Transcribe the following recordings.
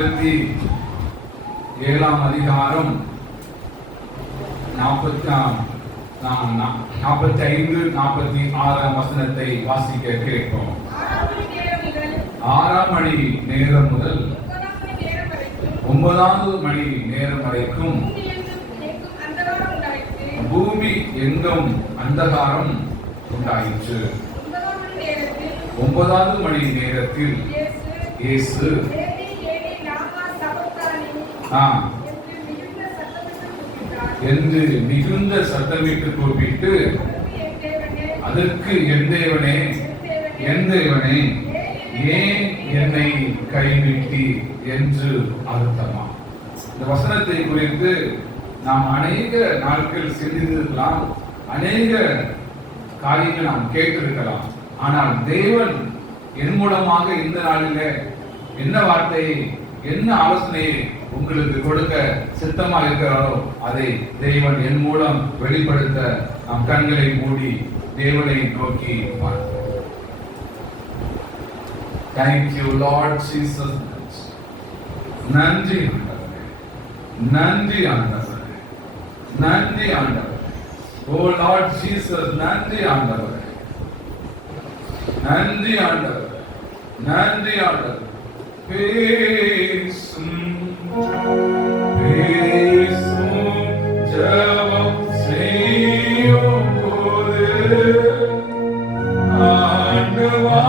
7ஆம் அதிகாரம் 45-46 வசனத்தை வாசிக்க கேட்போம். 6 மணி நேரம் முதல் 9 மணி நேரம் வரைக்கும் பூமி எங்கும் அந்தகாரம் உண்டாயிற்று. 9 மணி நேரத்தில் இயேசு என்று மிகுந்த சத்தமிட்டு கூப்பிட்டு, அதற்கு என் தேவனே என் தேவனே ஏன் என்னை கைவிட்டி என்று அர்த்தமா. இந்த வசனத்தை குறித்து நாம் அநேக நாட்கள் சிந்தித்திருக்கலாம், அநேக காரியங்கள் நாம் கேட்டிருக்கலாம். ஆனால் தேவன் என் மூலமாக இந்த நாளில் என்ன வார்த்தையை, என்ன ஆலோசனையை உங்களுக்கு கொடுக்க சித்தமாக இருக்கிறாரோ அதை தேவன் என் மூலம் வெளிப்படுத்த நம் கண்களை மூடி தேவனை நோக்கி பார்ப்போம். Thank you Lord Jesus. நன்றி ஆண்டவரே, நன்றி ஆண்டவரே, நன்றி ஆண்டவரே. Oh Lord Jesus, நன்றி ஆண்டவரே, நன்றி ஆண்டவரே, நன்றி ஆண்டவரே. பேசும் பேசும் ஜெபம் செய்யும் போது ஆண்டவா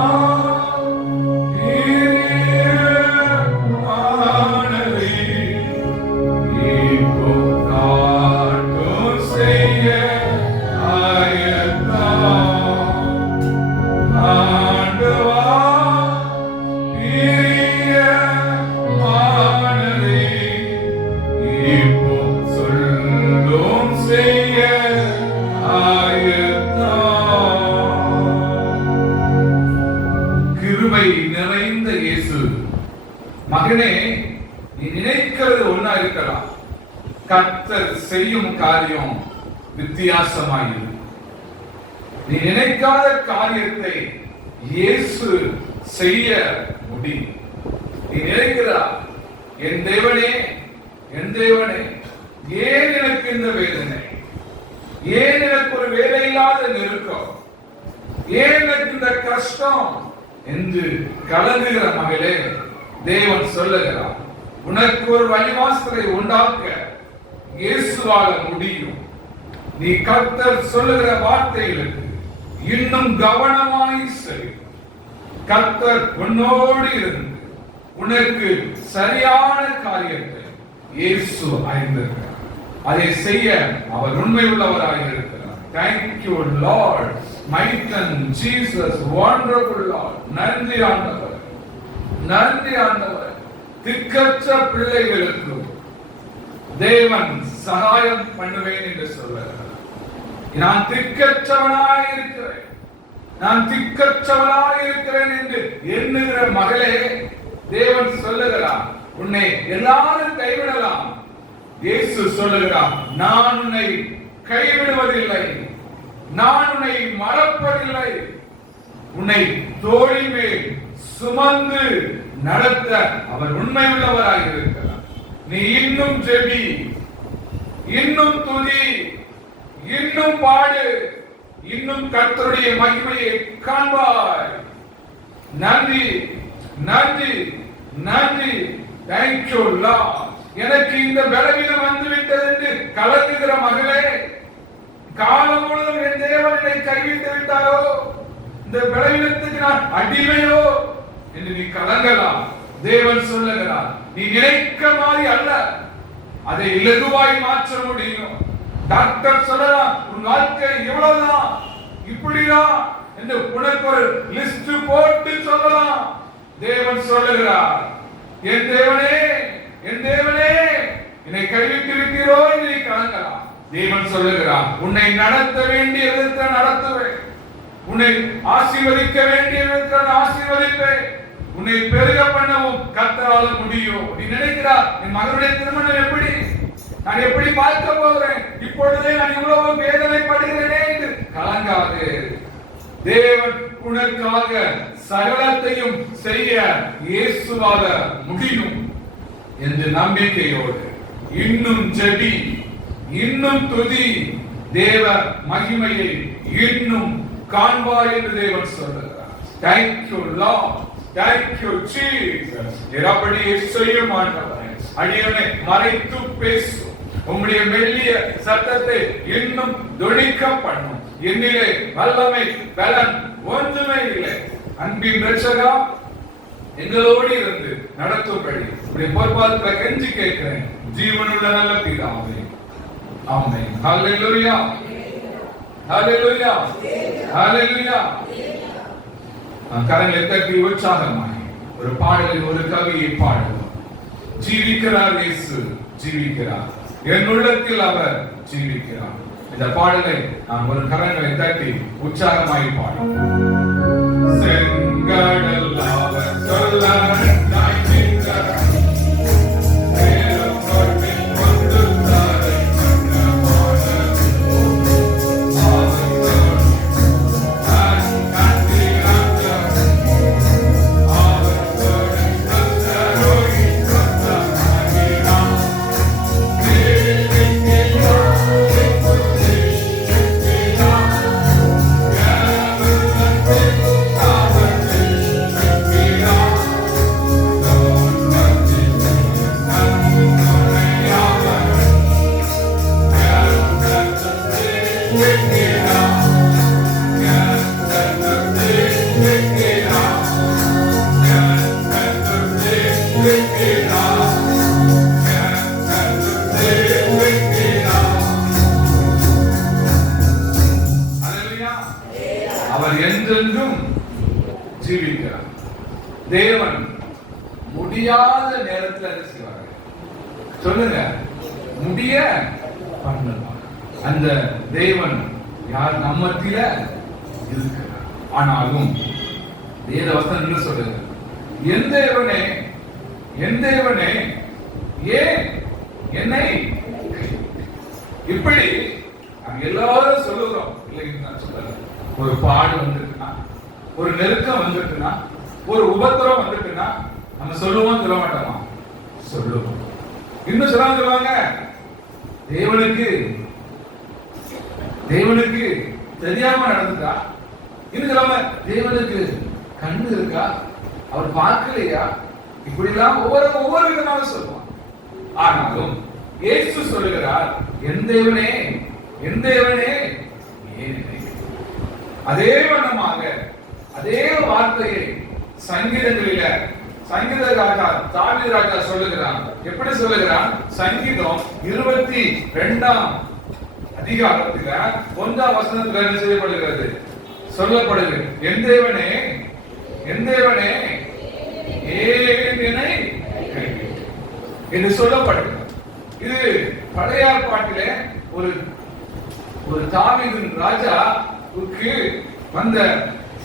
மகனே, நீ நினைக்கிறது ஒன்னா இருக்கலாம், கர்த்தர் செய்யும் காரியம் வித்தியாசமாயிரு. நீ நினைக்காத காரியத்தை இயேசு செய்ய முடியும். நீ நினைக்கிறா, என் தேவனே என் தேவனே ஏன் எனக்கு இந்த வேதனை, ஏன் எனக்கு ஒரு வேலை இல்லாத நெருக்கம், ஏன் எனக்கு இந்த கஷ்டம் என்று கலங்குகிற மகளே, தேவன் சொல்லுகிறார், உனக்கு ஒரு வழிவாசலை உண்டாக்க இயேசுவால முடியும். நீ கர்த்தர் சொல்லுகிற வார்த்தைகளுக்கு இன்னும் கவனமாய் செய். கர்த்தர் உன்னோடு இருந்து உனக்கு சரியான காரியத்தை இயேசு அறிந்திருக்கிறார். அதை செய்ய அவர் உண்மை உள்ளவராக இருக்கிறார். Thank you Lord, mighty Jesus, wonderful Lord. நன்றி ஆண்டவர், நன்றி ஆண்டவர். திக்கற்ற பிள்ளைகளுக்கு தேவன் சகாயம் பண்ணுவேன் என்று சொல்லுகிறார். நான் திக்கற்றவனாய் இருக்கிறேன், நான் திக்கற்றவனாய் இருக்கிறேன் என்று எண்ணுகிற மகளே, தேவன் சொல்லுகிறார், உன்னை எல்லாரும் கைவிடலாம். இயேசு சொல்லுகிறார், நான் உன்னை கைவிடுவதில்லை, நான் உன்னை மறப்பதில்லை. உன்னை தோழி மேல் சுமந்து நடத்த அவர் உண்மை உள்ளவராக இருக்கிறார். நீ இன்னும் ஜெபி, இன்னும் துதி, இன்னும் பாடு, இன்னும் கர்த்தருடைய மகிமையை காண்பாய். நன்றி நன்றி நன்றி. Thank you Lord. எனக்கு இந்த பலவீனம் வந்துவிட்டது என்று கலங்குகிற மகளே, காலம் முழுவதும் என் தேவன் என்னை கைவிட்டு விட்டாரோ, இந்த பலவீனத்துக்கு நான் அடிமையோ என்று நீ கலங்கலாம். தேவன் சொல்லுகிறார், நீ நினைக்க மாதிரி அல்ல, அதை இலகுவாய் மாற்ற முடியும். டாக்டர் சொல்லலாம், உன் வாழ்க்கை இவ்வளவுதான், இப்படிதான் என்று உனக்கு ஒரு லிஸ்ட் போட்டு சொல்லலாம். தேவன் சொல்லுகிறார், என் தேவனே என் தேவனே என்னை கைவிட்டு விட்டீரோ என்று நீ கலங்கலாம். தேவன் சொல்லுகிறார், உன்னை நடத்த வேண்டிய விதத்தில் நடத்துவேன், உன்னை ஆசீர்வதிக்க வேண்டிய விதத்தில் ஆசீர்வதிப்பேன், உன்னை பெருக பண்ணவும் கர்த்தரால முடியும். நீ நினைக்கிறார், என் மகனுடைய திருமணம் எப்படி, நான் எப்படி பார்க்க போகிறேன், இப்பொழுதே நான் இவ்வளவு வேதனைப்படுகிறேனே என்று கலங்காது. தேவன் உனக்காக சகலத்தையும் செய்ய இயேசுவால முடியும். என்று நம்பிக்கையோடு இன்னும் ஜெபி, இன்னும் துதி, தேவ மகிமையை இன்னும் காண்பாய் என்று தேவன் சொல்லுகிறார். Thank you Lord, thank you Jesus. அப்படியே செய்ய மாட்டவரே, அடியவனை மறைத்து பேசும் உம்முடைய மெல்லிய சத்தத்தை இன்னும் துணிக்க பண்ணும். என்னிலே வல்லமை பலன் ஒன்றுமே இல்லை. அன்பின் ரட்சகா, எங்களோடு இருந்து நடத்தும்படி உடைய பொறுப்பாளர்களை கெஞ்சி கேட்கிறேன் ஜீவனுள்ள நல்ல பிதாவே, ஆமென். ஹல்லேலூயா, ஹல்லேலூயா, ஹல்லேலூயா. கரங்களை தட்டி உற்சாகமாய் ஒரு பாடலில் ஒரு கவியை பாடுவோம். ஜீவிக்கிறார் இயேசு, ஜீவிக்கிறார், என் உள்ளத்தில் அவர் ஜீவிக்கிறார். இந்த பாடலை நான் ஒரு கரங்களை தட்டி உற்சாகமாய் பாடுவோம். செங்கடல் அவர் சொல்ல அவர் என்றென்றும் ஜீவிக்கிறார். தேவன் முடியாத நேரத்தில் அதை செய்வார். சொல்லுங்க, முடிய பண்ணுவார். அந்த தேவன் யார் நம்ம மத்தியில இருக்கிறார். ஆனாலும் வேத வசனம் என்ன சொல்லுங்க, என் தேவனே, என் தேவனே ஏன் என்னை இப்படி எல்லாரும் சொல்லுகிறோம் இல்லைன்னு நான் சொல்லல. ஒரு பாடு வந்துட்டுனா, ஒரு நெருக்கம் வந்துட்டுனா, ஒரு உபத்திரம் வந்துட்டுனா நம்ம சொல்லுவோம், சொல்ல மாட்டோமா? சொல்லுவோம். இன்னும் சொல்லாம சொல்லுவாங்க, தேவனுக்கு தேவனுக்கு தெரியாம நடந்துட்டா. இன்னும் சொல்லாம, தேவனுக்கு கண்ணு இருக்கா, அவர் பார்க்கலையா, இப்படி எல்லாம் ஒவ்வொரு விதமாக சொல்லுவான். ஆனாலும் இயேசு சொல்லுகிறார், என் தேவனே, என் தேவனே ஏன் என்னை. அதே வண்ணமாக அதே வார்த்தையை சங்கீதங்களில சங்கீதராஜா தாவீது ராஜா சொல்லுகிறான். எப்படி சொல்லுகிறான்? சங்கீதம் 22ஆம் அதிகாரத்தில 1ஆம் வசனத்தில் என்ன செய்யப்படுகிறது? சொல்லப்படுகிறது, என் தேவனே, என் தேவனே ஏன் என்னை கைவிட்டீர் என்று சொல்லப்படுகிறது. இது பழைய ஏற்பாட்டிலே ஒரு தாவீதின் ராஜாவுக்கு வந்த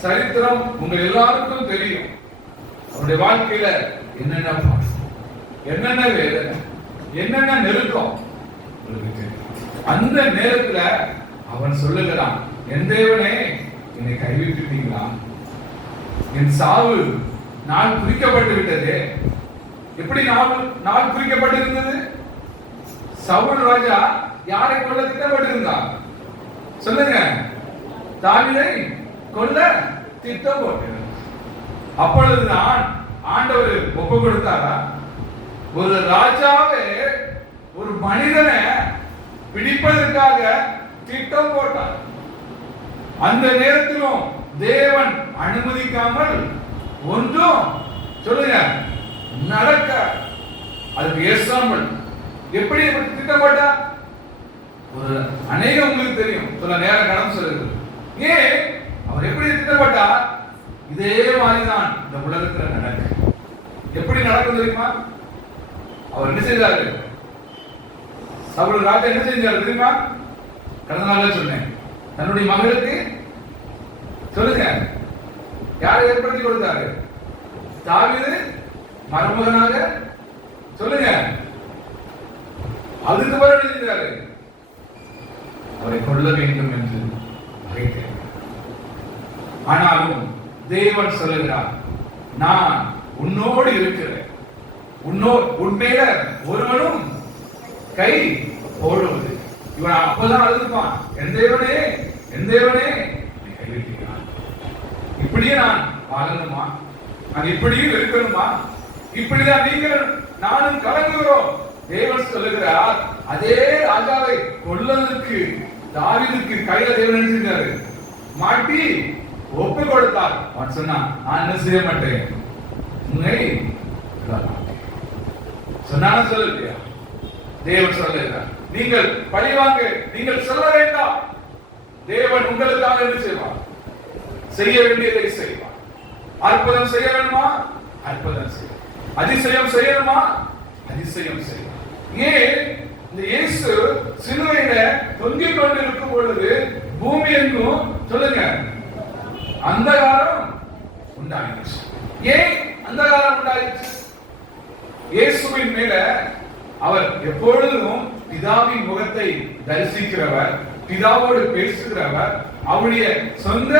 சரித்திரம் உங்க எல்லாருக்கும் தெரியும். அவருடைய வாழ்க்கையில என்னென்ன என்னென்ன வேதனை, என்னென்ன நெருக்கம். அந்த நேரத்துல அவன் சொல்லுகிறான், என் தேவனே என்னை கைவிட்டுட்டீங்களா? என் சாவு நாள் குறிக்கப்பட்டு விட்டது. எப்படி நாள் குறிக்கப்பட்டிருந்தது? சவுல் ராஜா யாரை கொல்ல திட்டப்பட்டிருந்தார்? சொல்லுங்க, தாவீதை கொல்ல திட்டம் போட்டு. அப்பொழுதுதான் ஆண்டவர் ஒப்பு கொடுத்தாரா? ஒரு ராஜாவே ஒரு மனிதனை பிடிப்பதற்காக திட்டம் போட்டார். அந்த நேரத்திலும் தேவன் அனுமதிக்காமல் ஒன்றும் சொல்லுங்க நடக்க. அதுக்கு எக்ஸாம்பிள் எப்படி திட்டம் போட்டா ஒரு அநேகம் உங்களுக்கு தெரியும். சில நேரம் கடந்து சொல்லுது. ஏன் அவர் எப்படி திட்டப்பட்டா? இதே மாதிரிதான் இந்த உலகத்துல நடக்கு. எப்படி நடக்கும் தெரியுமா? அவர் என்ன செய்தாரு? சவுல் ராஜா என்ன செஞ்சாரு தெரியுமா? கடந்த நாள்ல சொன்னேன், தன்னுடைய மகளுக்கு சொல்லுங்க யாரை ஏற்படுத்தி கொடுத்தாரு? தாவீது மருமகனாக. சொல்லுங்க, அதுக்கு பிறகு என்ன செஞ்சாரு? அவரை கொல்ல வேண்டும் என்று அழைத்தார். ஆனாலும் தேவன் சொல்லுகிறார், நான் உன்னோடு இருக்கிறேன், உண்மையில ஒருவனும் கை போடுவது. இவன் அப்பதான் அழுதுப்பான், என் தேவனே என் தேவனே கைவிட்டான். இப்படியே நான் வாழணுமா, நான் இப்படியும் இருக்கணுமா, இப்படிதான் நீங்கள் நானும் கலங்குகிறோம். தேவன் சொல்லுகிறார், அதே ராஜாவை கொல்லதற்கு தாவீதுக்கு கையில தேவன் நினைச்சிருக்காரு, மாட்டி ஒப்பு கொடுத்தார். அவன் சொன்னான், நான் என்ன செய்ய மாட்டேன், உன்னை சொன்னான சொல்ல தேவன் சொல்லுகிறார், நீங்கள் பழிவாங்க நீங்கள் சொல்ல வேண்டாம். தேவன் உங்களுக்காக என்ன செய்வார், செய்ய வேண்டியதை செய்வார். அற்புதம் செய்ய வேண்டுமா, அற்புதம் செய்வார். அதிசயம் செய்யணுமா, அதிசயம் செய்வார். ஏன் இந்த இயேசு சிலுவையில தொங்கிக் கொண்டிருக்கும் பொழுது பூமி எங்கும் சொல்லுங்க அந்தகாரம் உண்டாயிடுச்சு. ஏன் அந்தகாரம் உண்டாயிடுச்சு? இயேசுவின் மேல அவர் எப்பொழுதும் பிதாவின் முகத்தை தரிசிக்கிறவர், பிதாவோடு பேசுகிறவர், அவருடைய சொந்த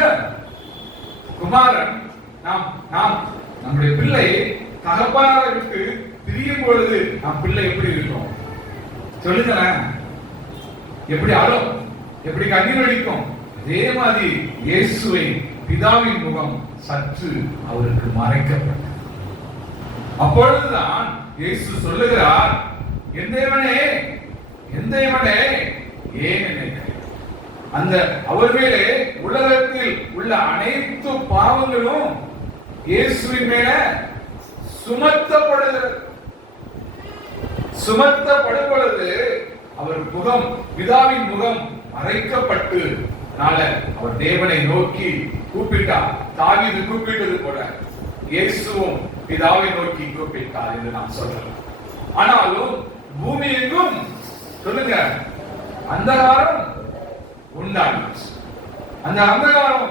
குமாரன். நாம் நம்முடைய பிள்ளை தகப்பனாரை விட்டு பிரியும் பொழுது நம் பிள்ளை எப்படி இருக்கும் சொல்லுங்களேன்? எப்படி அழும், எப்படி கண்ணீர் வடிக்கும்? அதே மாதிரி இயேசுவை பிதாவின் முகம் சற்று அவருக்கு மறைக்கப்பட்டது. அப்பொழுதுதான் இயேசு சொல்லுகிறார், என் தேவனே என் தேவனே ஏன் என்னை அந்த அவர் மேலே உலகத்தில் உள்ள அனைத்து பாவங்களும் இயேசுவின் மேல சுமத்தப்படுகிறது. அவர் முகம், பிதாவின் முகம் மறைக்கப்பட்டு அவர் தேவனை நோக்கி கூப்பிட்டார். தாவீது கூப்பிட்டது போல இயேசுவும் பிதாவை நோக்கி கூப்பிட்டார் என்று நாம் சொல்லலாம். ஆனாலும் பூமி எங்கும் சொல்லுங்க அந்தகாரம் உண்டாயிற்று. அந்த அந்தகாரம்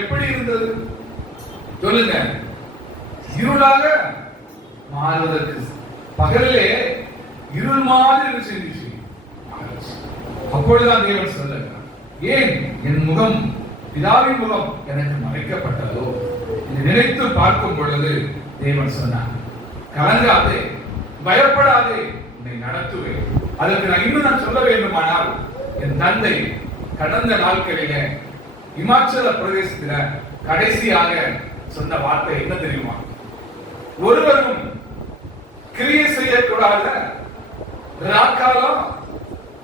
எப்படி இருந்தது சொல்லுங்க? இருளாக மாறுவதற்கு பகலிலே இருள் மாதிரி செஞ்சிச்சு. அப்பொழுதுதான் தேவன் சொல்லுங்க, ஏன் என் முகம், பிதாவின் முகம் எனக்கு மறைக்கப்பட்டதோ என்று நினைத்து பார்க்கும் பொழுது தேவன் சொன்னார், கலங்காதே, பயப்படாதே, உன்னை நடத்துவேன். அதற்கு நான் சொல்ல வேண்டுமானால், என் தந்தை கடந்த நாட்களிலே இமாச்சல பிரதேசத்தில் கடைசியாக சொன்ன வார்த்தை என்ன தெரியுமா? ஒருவரும் கிரியை செய்யக்கூடாத ராக்காலம்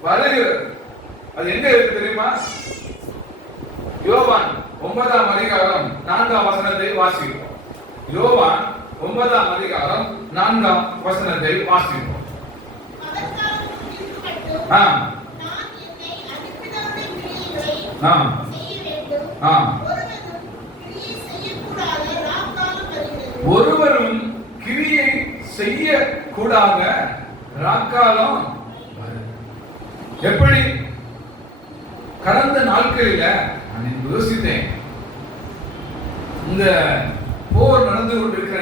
வருகிறது. அது எங்க இருக்கு தெரியுமா? யோவான் 9ஆம் அதிகாரம் 4ஆம் வசனத்தை வாசிப்போம். யோவான் 9ஆம் அதிகாரம் 4ஆம் வசனத்தை வாசிப்போம். ஒருவரும் கிரியை செய்ய கூடாத ராக்காலம் எப்படி? கடந்த நாட்களில நான் யோசித்தேன், இந்த போர் நடந்து கொண்டிருக்கிற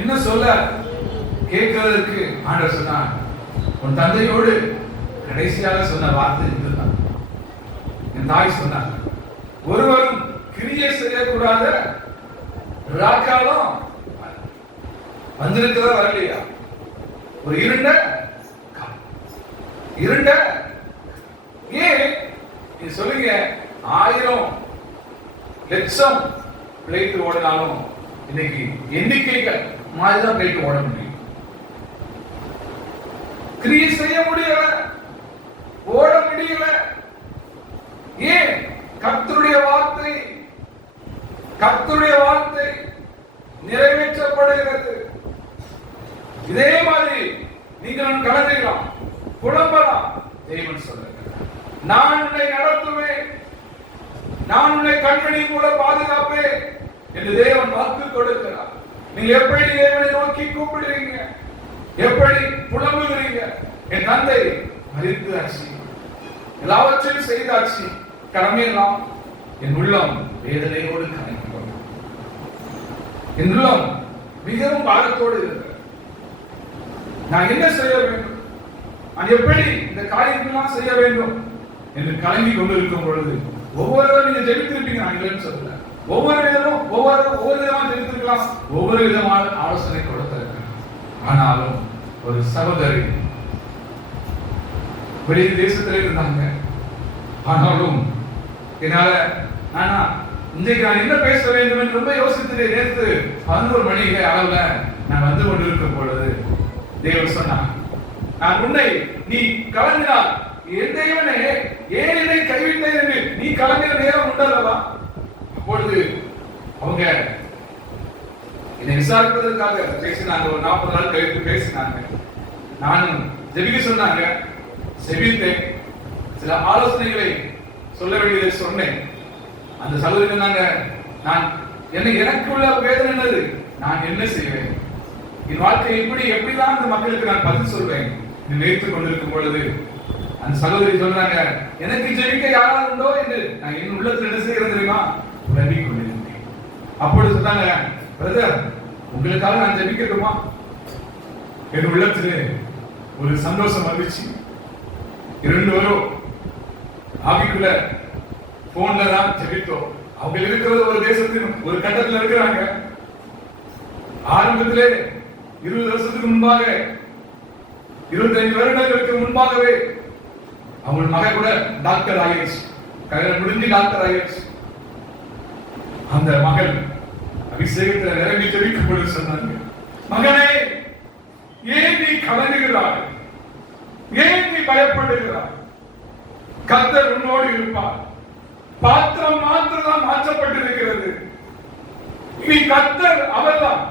என்ன சொல்ல கேட்கிறதுக்கு ஆண்டவர் சொன்னார், உன் தந்தையோடு கடைசியாக சொன்ன வார்த்தை இதுதான். என் தாய் சொன்னார், ஒருவரும் கிரியை செய்யக்கூடாத ராக்காலம் வந்திருக்கிறதா வரலையா? ஒரு இருண்ட ஏன் நீ சொல்லுங்க, 1000 லட்சம் பிளைட் ஓடினாலும் இன்னைக்கு எண்ணிக்கைகள் மாதிரிதான் பிளைட் ஓட முடியும். கிரியை செய்ய முடியல, ஓட முடியல. ஏன்? கர்த்தருடைய வார்த்தை நிறைவேற்றப்படுகிறது. இதே மாதிரி நீங்கள் கலந்துக்கலாம், புலம்பலாம். தேவன் சொல்லுகிறார், நான் உன்னை நடத்துவேன், நான் உன்னை கண்மணி கூட பாதுகாப்பேன் என்று தேவன் வாக்கு கொடுக்கிறார். நீங்க எப்படி தேவனை நோக்கி கூப்பிடுறீங்க, எப்படி புலம்புகிறீங்க? என் தந்தை மரித்தாச்சு, எல்லாவற்றையும் செய்தாச்சு, கடமையெல்லாம். என் உள்ளம் வேதனையோடு கணக்கிடும், என் உள்ளம் மிகவும் பாரத்தோடு இருக்கிறது. நான் என்ன செய்ய வேண்டும், நான் எப்படி இந்த காரியங்கள்லாம் செய்ய வேண்டும் என்று கலங்கி கொண்டிருக்கும் பொழுது ஒவ்வொருவரும் நீங்க ஜெபித்திருப்பீங்க. நான் இல்லைன்னு சொல்லல, ஒவ்வொரு விதமா ஜெபித்திருக்கலாம், ஒவ்வொரு விதமான ஆலோசனை கொடுத்திருக்கிறேன். ஆனாலும் ஒரு சகோதரி வெளி தேசத்துல இருந்தாங்க. ஆனாலும் என்னால இன்றைக்கு நான் என்ன பேச வேண்டும் என்று ரொம்ப யோசித்து நேற்று 11 மணி அளவுல நான் வந்து கொண்டிருக்கும் பொழுது தேவன் சொன்னார், நான் உன்னை நீ கலங்கினார் என் தேவனே ஏன் என்னை கைவிட்டேன் என்று நீ கலங்கிற நேரம் உண்டல்லவா? அப்பொழுது அவங்க என்னை விசாரிப்பதற்காக பேசினாங்க. ஒரு 40 நாள் கழித்து பேசினாங்க. நானும் ஜெபிக்க சொன்னாங்க, ஜெபித்தேன். சில ஆலோசனைகளை சொல்ல வேண்டியதை சொன்னேன். அந்த சகோதரி சொன்னாங்க, நான் எனக்கு உள்ள வேதனை என்னது, நான் என்ன செய்வேன், என் வாழ்க்கை எப்படிதான் அந்த மக்களுக்கு நான் பதில் சொல்வேன் நினைத்துக் கொண்டிருக்கும் பொழுது அந்த சகோதரி சொல்றாங்க, எனக்கு ஜெபிக்க யாராவது உண்டோ என்று நான் என் உள்ளத்தில் என்ன செய்யறது தெரியுமா, உணர்விக் கொண்டிருந்தேன். அப்பொழுது சொன்னாங்க, பிரதர் உங்களுக்காக நான் ஜெபிக்கட்டுமா? என் உள்ளத்திலே ஒரு சந்தோஷம் வந்துச்சு. 2 பேரும் ஆவிக்குள்ள போன்ல தான் ஜெபித்தோம். அவங்க இருக்கிறது ஒரு தேசத்தின் ஒரு கட்டத்தில் இருக்கிறாங்க. ஆரம்பத்திலே 20 வருஷத்துக்கு முன்பாக 25 வருடங்களுக்கு முன்பாகவே அவங்க மகன் கூட டாக்டர் ஆயிடுச்சு. கல்யாணம் முடிஞ்சு டாக்டர் ஆயிடுச்சு. அந்த மகள் அபிஷேகத்தில் நிரம்பி ஜெபிக்கும் பொழுது சொன்னாங்க, மகனே ஏன் நீ கலங்குகிறாய், ஏன் நீ பயப்படுகிறாய், கர்த்தர் உன்னோடு இருப்பார். பாத்திரம் மாத்திரம் மாற்றப்பட்டிருக்கிறது. நீ கர்த்தர் அவர்தான்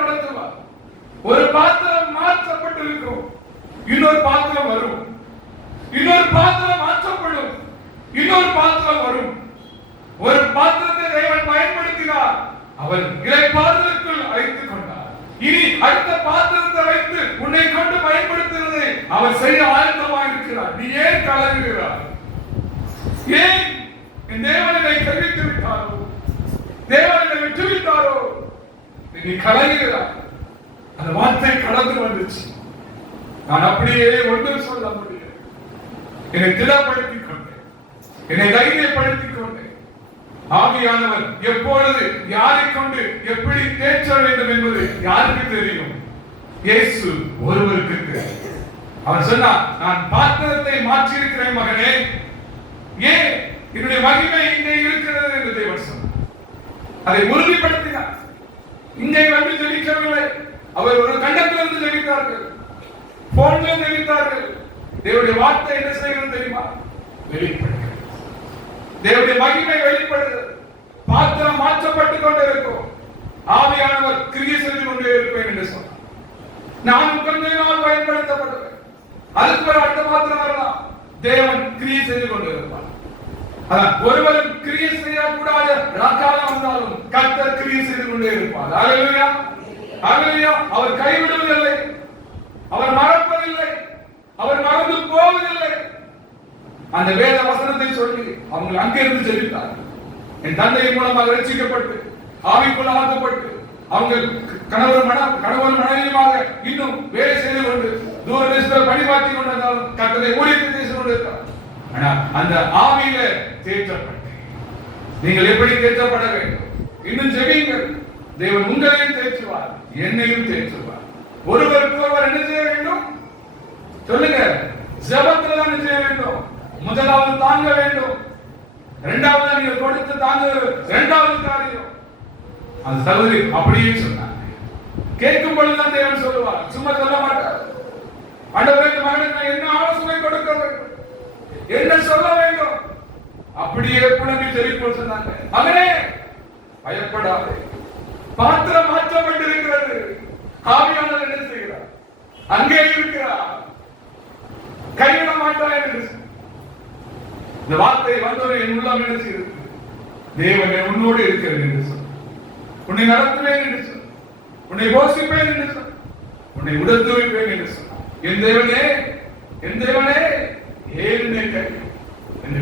நடத்துவார். ஒரு பாத்திரம் மாற்றப்பட்டிருக்கும், இன்னொரு பாத்திரம் வரும், இன்னொரு பாத்திரம் மாற்றப்படும், இன்னொரு பாத்திரம் வரும். ஒரு பாத்திரத்தை தேவன் பயன்படுத்தினார், அவர் இளைப்பாறுதலுக்குள் அழைத்துக் கொண்டார். இனி அடுத்த பாத்திரத்தை வைத்து உன்னை கொண்டு பயன்படுத்துவதை அவர் செய்ய ஆயத்தமாக இருக்கிறார். நீ ஏன் கலங்குகிறார்? ஏன் என் தேவனை கைவிட்டு விட்டாரோ, தேவனை விட்டு விட்டாரோ நீ கலங்குகிறார்? அந்த வார்த்தை கடந்து வந்துச்சு. நான் அப்படியே ஒன்றும் சொல்ல முடியும். என்னை திடப்படுத்திக் கொண்டேன், என்னை தைரியப்படுத்திக் கொண்டேன். ஆவியானவர் எப்பொழுது யாரை கொண்டு எப்படி தேற்ற வேண்டும் என்பது யாருக்கு தெரியும்? இயேசு ஒருவருக்கு தெரியும். அவர் சொன்னார், நான் பாத்திரத்தை மாற்றி இருக்கிறேன் மகனே, ஏன் என்னுடைய மகிமை இங்கே இருக்கிறது என்று தேவன் சொன்னார். அதை உறுதிப்படுத்தினார். இங்கே வந்து ஜெபிக்கவில்லை, அவர் ஒரு கண்டத்திலிருந்து ஜெபித்தார்கள், போன்ல ஜெபித்தார்கள். தேவனுடைய வார்த்தை என்ன செய்கிறது தெரியுமா? வெளிப்படுகிறது. தேவனுடைய மகிமை வெளிப்படுகிறது. பாத்திரம் மாற்றப்பட்டுக் கொண்டே இருக்கும். ஆவியானவர் கிரியை செய்து கொண்டே இருப்பேன் என்று சொன்னார். நான் கொஞ்ச நாள் பயன்படுத்தப்பட்டேன், அதுக்கு ஒரு அடுத்த பாத்திரம் வரலாம். தேவன் கிரியை செய்து கொண்டு இருப்பார். ஒருவரும் கிரியை செய்யக்கூடாத ராக்காலம் வந்தாலும் கர்த்தர் கிரியை செய்து கொண்டே இருப்பார். ஹல்லேலூயா, ஹல்லேலூயா. அவர் கைவிடுவதில்லை, அவர் மறப்பதில்லை, அவர் மறந்து போவதில்லை. அந்த வேத வசனத்தை சொல்லி அவங்க அங்கிருந்து ஜெபித்தார். என் தந்தையின் மூலமாக ரட்சிக்கப்பட்டு ஆவிக்குள் ஆக்கப்பட்டு அவங்க கணவர் மனைவியுமாக இன்னும் வேலை செய்து கொண்டு தூர தேசத்தில் பணிபாற்றி கொண்டிருந்தாலும் கர்த்தரை ஊழியத்தை செய்து கொண்டிருக்கிறார். அந்த ஆவியில தேற்றப்பட்டேன். நீங்கள் எப்படி தேற்றப்பட வேண்டும்? இன்னும் ஜெபியுங்கள். தேவன் உங்களையும் தேற்றுவார், என்னையும் தேற்றுவார். ஒருவருக்கு ஒருவர் என்ன செய்ய வேண்டும் சொல்லுங்க? ஜெபத்துல தான் செய்ய வேண்டும். முதலாவது தாங்க வேண்டும், இரண்டாவது நீங்கள் கொடுத்து தாங்க. இரண்டாவது காரியம் அந்த சகோதரி அப்படியே சொன்னார். கேட்கும் பொழுதுதான் தேவன் சொல்லுவார், சும்மா சொல்ல மாட்டார். ஆண்டவரே, இந்த மகனுக்கு நான் என்ன ஆலோசனை கொடுக்க வேண்டும், என்ன சொல்ல வேண்டும்? அப்படியே புலம்பி ஜெபிப்போம் சொன்னாங்க. மகனே பயப்படாதே, பாத்திரம் மாற்றப்பட்டிருக்கிறது. ஆவியானவர் என்ன செய்கிறார்? அங்கே இருக்கிறார், கைவிட மாட்டார் என்று இந்த வார்த்தை வந்தவரை என் உள்ளம் என்ன செய்கிறது? தேவனே உன்னோடு இருக்கிறேன் என்று சொல், உன்னை நடத்துவேன் என்று சொல், உன்னை போஷிப்பேன் என்று சொல், உன்னை உடந்து வைப்பேன் என்று சொல். என் தேவனே, என் தேவனே ஏன் என்று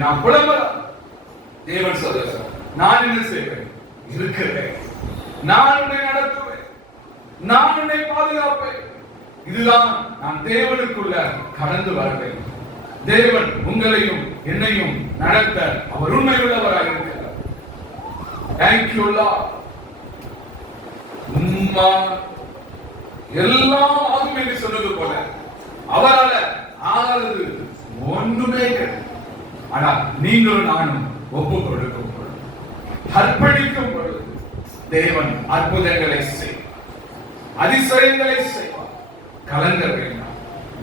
நான் புலம்பலாம். தேவன் சொல்ல, நான் என்ன செய்வேன்? இருக்கிறேன், நான் உன்னை நடத்துவேன், நான் உன்னை பாதுகாப்பேன். இதுதான் நான் தேவனுக்குள்ள கடந்து வர வேண்டும். தேவன் உங்களையும் என்னையும் நடத்த அவர் உண்மை உள்ளவராக இருக்கிறார். Thank you Lord. எல்லாம் ஆகும் என்று சொன்னது போல அவரால ஆகாதது ஒன்றுமே கிடையாது. ஆனா நீங்களும் நானும் ஒப்பு கொடுக்கும் பொழுது, அர்ப்பணிக்கும் பொழுது தேவன் அற்புதங்களை செய்வார், அதிசயங்களை செய்வார். கலங்க வேண்டாம்,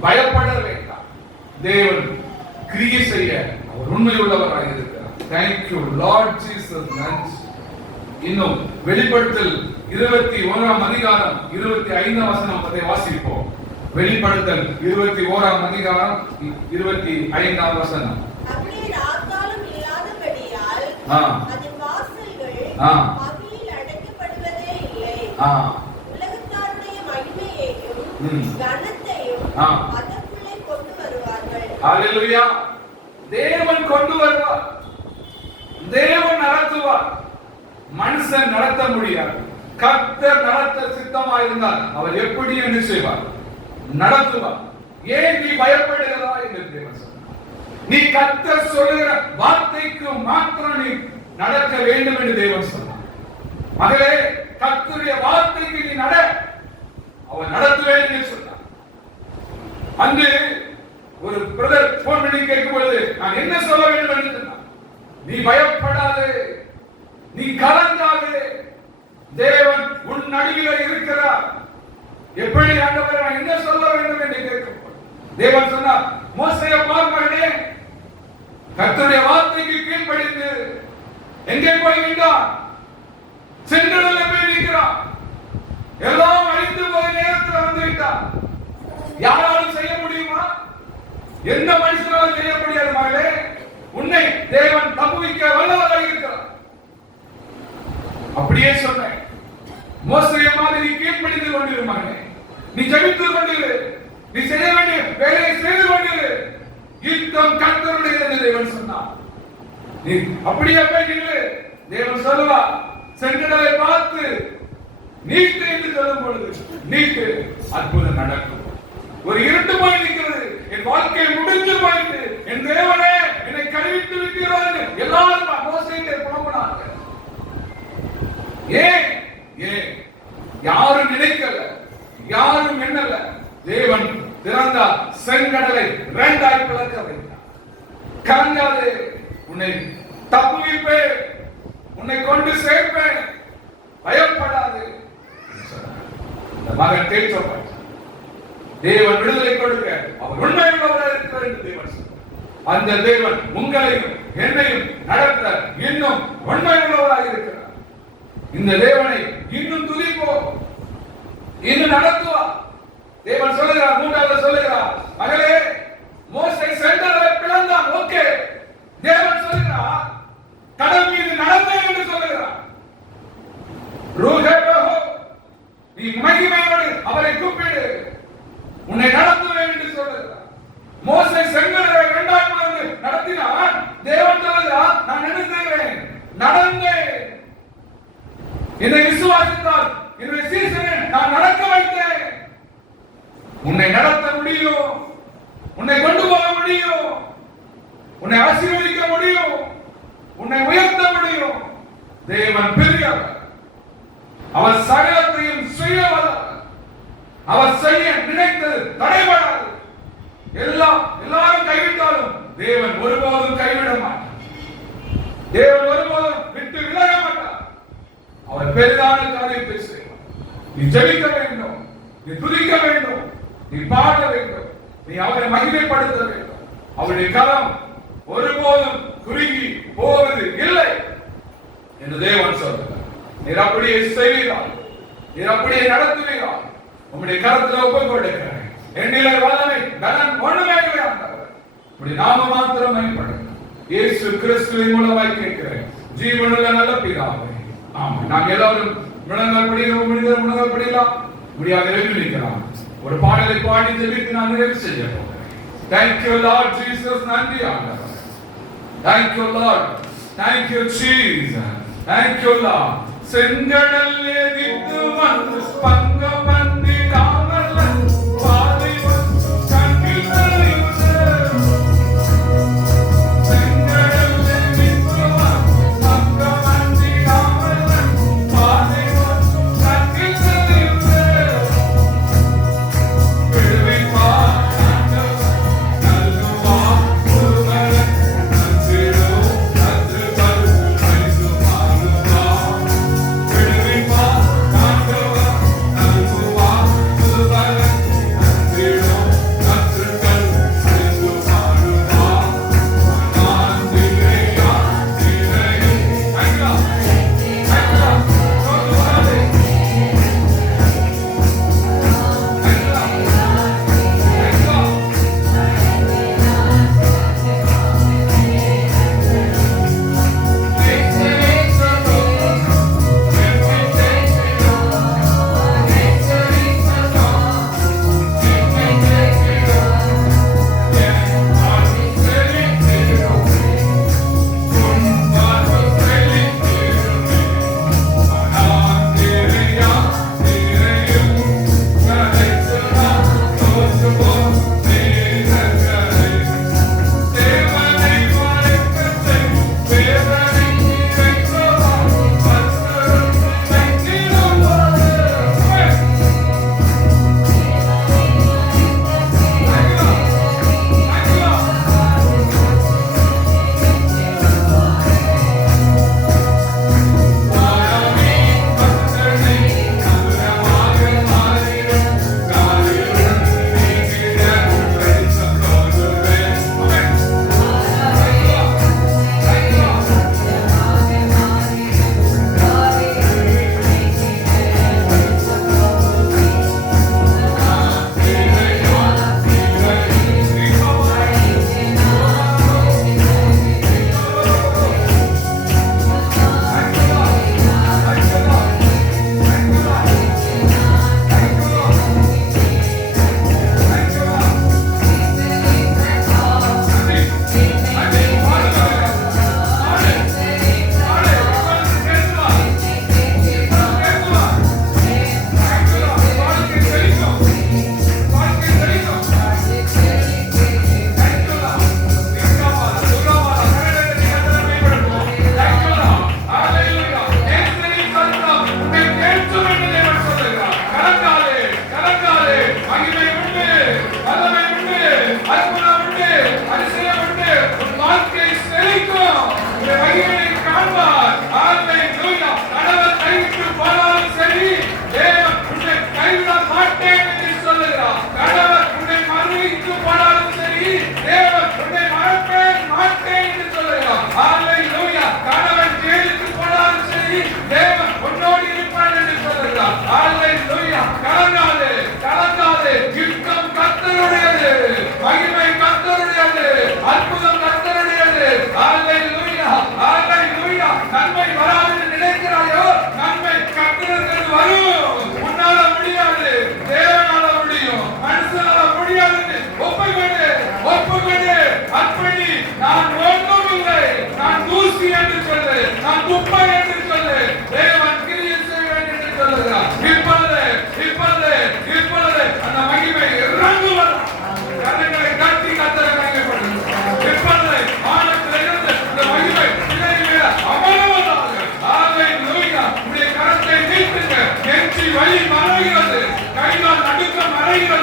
பயப்பட வேண்டாம். தேவன் கிரியை செய்ய அவர் உண்மையுள்ளவராக இருக்கிறார். Thank you Lord Jesus. இன்னும் வெளிப்படுத்தல் 21ஆம் அதிகாரம் 25ஆம் வசனம் அதை வாசிப்போம். வெளிப்படுத்தல் 21ஆம் அதிகாரம் 25ஆம் வசனம். அப்படியே ராக்காலம் இல்லாதபடியால் அது வாசல்கள் பகலில் அடைக்கப்படுவதே இல்லை. உலகத்தாருடைய மகிமையையும் கனத்தையும் அதற்குள்ளே கொண்டு வருவார்கள். ஹalleluya. தேவன் கொண்டு வருவார், தேவன் நடத்துவார். மனுஷன் நடத்த முடியாது. கர்த்தர் நடத்த சித்தமாயிருந்தால் அவர் எப்படி என்ன செய்வார்? நடத்துவார். ஏன் நீ பயப்படுகிறாய் என்று தேவன் சொன்னார். நீ கர்த்தர் சொல்லுகிற வார்த்தைக்கு மாத்திரம் நீ நடக்க வேண்டும் என்று தேவன் சொன்னார். மகளே, கர்த்தருடைய வார்த்தைக்கு நீ நட, அவர் நடத்துவேன் என்று சொன்னார். அன்று ஒரு பிரதர் போன் பண்ணி கேட்கும் பொழுது நான் என்ன சொல்ல வேண்டும் என்று சொன்னார். நீ பயப்படாதே, நீ கலங்காதே, தேவன் உன் நடுவிலே இருக்கிறார். எப்படி ஆண்டவரே நான் என்ன சொல்ல வேண்டும் என்று கேட்கும் தேவன் சொன்னார், மோசேயை பார்ப்பனே, கர்த்தருடைய வார்த்தைக்கு கீழ்ப்படிந்து எங்கே போய்விட்டார்? செங்கடல்ல போய் நிற்கிறார். எல்லாம் அழிந்து போய் நேரத்தில் வந்து விட்டார். யாராலும் செய்ய முடியுமா? எந்த மனுஷனாலும் செய்ய முடியாது. மகளே, உன்னை தேவன் தப்புவிக்க வல்லவராக இருக்கிறார். அப்படியே சொன்னேன். மோசேயை மாதிரி கீழ்ப்படிந்து கொண்டிரு மகனே, நீ ஜெபித்து கொண்டிரு, நீ செய்ய வேண்டிய வேலையை செய்து கொண்டிரு. யுத்தம் கர்த்தருடையது என்று தேவன் சொன்னார். நீ அப்படியே போய் நில்லு. தேவன் சொல்லுவார், செங்கடலை பார்த்து நீட்டு என்று சொல்லும் பொழுது நீட்டு, அற்புதம் நடக்கும். ஒரு இருட்டு போய் நிற்கிறது, என் வாழ்க்கை முடிஞ்சு போயிட்டு, என் தேவனே என்னை கைவிட்டு விட்டீர்கள் எல்லாரும் மோசேயை புலம்புனாங்க. ஏன் யாரும் நினைக்கல, யாரும் எண்ணல. தேவன் திறந்தார், செங்கடலை இரண்டாய் பிளக்க வைத்தார். கலங்காதே, உன்னை தப்புவிப்பேன், உன்னை கொண்டு சேர்ப்பேன், பயப்படாது. மகன் தேற்றப்பட்டார். தேவன் விடுதலை கொடுக்க அவர் உண்மையுள்ளவராக இருக்கிறார் என்று தேவன் சொன்னார். அந்த தேவன் உங்களையும் என்னையும் நடத்த இன்னும் உண்மையுள்ளவராக இருக்கிறார். இந்த தேவனை இன்னும் துதிப்போம், இன்னும் நடத்துவார். தேவன் சொல்லுகிறார், மூன்றாவது சொல்லுகிறார், மகளே, மோசே செங்கடலை பிளந்தான். ஓகே, தேவன் சொல்லுகிறார், கடல் மீது நடந்தேன் என்று சொல்லுகிறார். நீ மகிமையோடு அவரை கூப்பிடு, உன்னை நடத்துவேன் என்று சொல்லுகிறார். மோசே செங்கடலை இரண்டாய் பிளந்து நடத்தினான். தேவன் சொல்லுகிறார், நான் என்ன செய்வேன்? நடந்தேன். என்னை விசுவாசித்தால் என்னுடைய சீசனை நான் நடக்க வைத்தேன். உன்னை நடத்த முடியும், உன்னை கொண்டு போக முடியும், உன்னை ஆசீர்வதிக்க முடியும், உன்னை உயர்த்த முடியும். தேவன் பெரியவர், அவர் சகலத்தையும் செய்யவல்லவர். அவர் செய்ய நினைத்தது தடைபடாது. எல்லாரும் கைவிட்டாலும் தேவன் ஒருபோதும் கைவிட மாட்டார். தேவன் ஒருபோதும் விட்டு விலக மாட்டார். அவர் பெரிதான காரியத்தை செய்வார். நீ ஜெபிக்க வேண்டும், நீ துதிக்க வேண்டும், நீ பாட வேண்டும், நீ அவரை மகிமைப்படுத்த வேண்டும். அவருடைய கரம் ஒருபோதும் குறுகி போவது இல்லை என்று தேவன் சொல்கிறார். நீர் அப்படியே செய்வீர்கள், நீர் அப்படியே நடத்துவீர்கள். உம்முடைய கரத்தில் ஒப்புக் கொடுக்கிறேன். என்னிலே வல்லமை பலன் ஒண்ணுமே இல்லை ஆண்டவரே. உம்முடைய நாம மாத்திரம் மகிமைப்படுங்க. இயேசு கிறிஸ்துவின் மூலமாய் கேட்கிறேன் ஜீவனுள்ள நல்ல பிதாவே, ஆமென். நாம் எல்லாரும் முழங்கால் படிக்கலாம், முடியாத எழுந்திருக்கலாம். ஒரு பாடலை பாடி ஜெபித்து நான் நிறைவு செய்ய போகிறேன். Thank you Lord Jesus. நன்றி ஆண்டவரே. Thank you Lord. Thank you Jesus. Thank you Lord. செங்கடல் எதிர்த்து வந்து பங்க பந்தி காவலன் பாதை வந்து கண்ணில் தெரிந்து. செங்கடல் எதிர்த்து வந்து பங்க பந்தி காவலன் பாதை வந்து கண்ணில் தெரிந்து.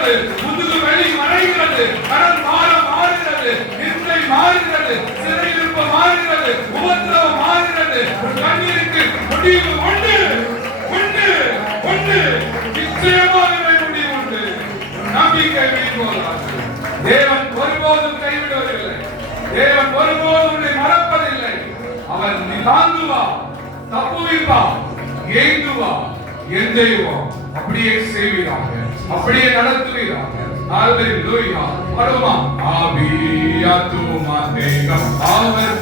மாறுகிறது, முதுகு வலி மறைகிறது, கடன் பாரம் மாறுகிறது, நிந்தை மாறுகிறது, சிறையிருப்பு மாறுகிறது, உபத்திரவம் மாறுகிறது. உன் கண்ணீருக்கு முடிவு உண்டு, உண்டு, உண்டு. நிச்சயமாகவே முடிவு உண்டு. நம்பிக்கை மேற்கொள்ளாது. தேவன் ஒருபோதும் கைவிடுவதில்லை. தேவன் ஒருபோதும் உன்னை மறப்பதில்லை. அவர் நீ தாங்குவார், தப்புவிப்பார், ஏந்துவார், எந்தையுவார். அப்படியே செய்வீராக, அப்படியே நடத்துவீராக. ஹalleluya. பரமா ஆவியாத்துமா தேகம் அவர்